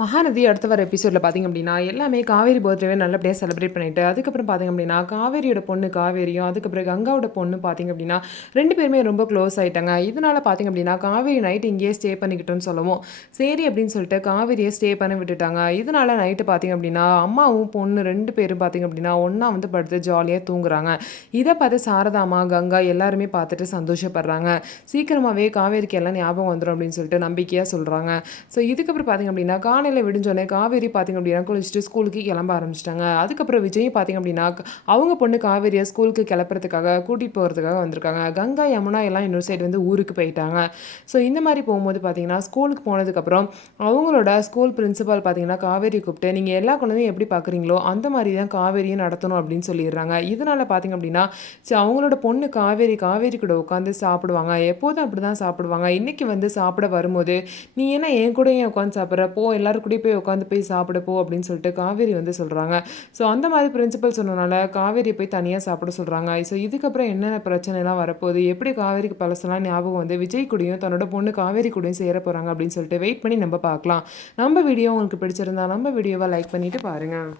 மகாநதி அடுத்த வர எபிசோடில் பார்த்திங்க அப்படின்னா எல்லாமே காவேரி பர்த்டேவே நல்லபடியாக செலிப்ரேட் பண்ணிவிட்டு அதுக்கப்புறம் பார்த்திங்க அப்படின்னா காவேரியோட பொண்ணு காவேரியும் அதுக்கப்புறம் கங்காவோட பொண்ணு பார்த்திங்க அப்படின்னா 2 பேருமே ரொம்ப க்ளோஸ் ஆகிட்டாங்க. இதனால் பார்த்திங்க அப்படின்னா காவேரி நைட் இங்கேயே ஸ்டே பண்ணிக்கிட்டோன்னு சொல்லவும் சரி அப்படின்னு சொல்லிட்டு காவேரியை ஸ்டே பண்ண விட்டுட்டாங்க. இதனால் நைட்டு பார்த்திங்க அப்படின்னா அம்மாவும் பொண்ணு 2 பேரும் பார்த்திங்க அப்படின்னா ஒன்றா வந்து படுத்து ஜாலியாக தூங்குறாங்க. இதை பார்த்து சாரதாமா கங்கா எல்லாருமே பார்த்துட்டு சந்தோஷப்படுறாங்க. சீக்கிரமாகவே காவேரிக்கு எல்லாம் ஞாபகம் வந்துடும் அப்படின்னு சொல்லிட்டு நம்பிக்கையாக சொல்கிறாங்க. ஸோ இதுக்கப்புறம் பார்த்திங்க அப்படின்னா காலையில் விடிஞ்சோடனே காவேரி பார்த்திங்க அப்படின்னா குளிச்சுட்டு ஸ்கூலுக்கு கிளம்ப ஆரம்பிச்சிட்டாங்க. அதுக்கப்புறம் விஜய் பார்த்திங்க அப்படின்னா அவங்க பொண்ணு காவேரியை ஸ்கூலுக்கு கிளப்புறதுக்காக கூட்டிகிட்டு போகிறதுக்காக வந்திருக்காங்க. கங்கா யமுனா எல்லாம் இன்னொரு சைடு வந்து ஊருக்கு போயிட்டாங்க. ஸோ இந்த மாதிரி போகும்போது பார்த்திங்கன்னா ஸ்கூலுக்கு போனதுக்கப்புறம் அவங்களோட ஸ்கூல் பிரின்சிபால் பார்த்திங்கன்னா காவேரி கூப்பிட்டு நீங்கள் எல்லா குழந்தையும் எப்படி பார்க்குறீங்களோ அந்த மாதிரி தான் காவேரியும் நடத்தணும் அப்படின்னு சொல்லிடுறாங்க. இதனால் பார்த்திங்க அப்படின்னா அவங்களோட பொண்ணு காவேரி கூட உட்காந்து சாப்பிடுவாங்க. எப்போதும் அப்படி தான் சாப்பிடுவாங்க. இன்றைக்கி வந்து சாப்பிட வரும்போது நீ என்ன என் கூட ஏன் உட்காந்து சாப்பிட்ற, போ எல்லாரும் கூட போய் உட்காந்து போய் சாப்பிட போ அப்படின்னு சொல்லிட்டு காவேரி வந்து சொல்கிறாங்க. ஸோ அந்த மாதிரி பிரின்சிபல் சொன்னனால காவேரி போய் தனியாக சாப்பிட சொல்கிறாங்க. ஸோ இதுக்கப்புறம் என்னென்ன பிரச்சனைலாம் வரப்போகுது, எப்படி காவேரிக்கு பழசெல்லாம் ஞாபகம் வந்து விஜய் கூடயும் தன்னோட பொண்ணு காவேரி கூடயும் சேர போகிறாங்க அப்படின்னு சொல்லிட்டு வெயிட் பண்ணி நம்ம பார்க்கலாம். நம்ம வீடியோ உங்களுக்கு பிடிச்சிருந்தா நம்ம வீடியோவை லைக் பண்ணிவிட்டு பாருங்கள்.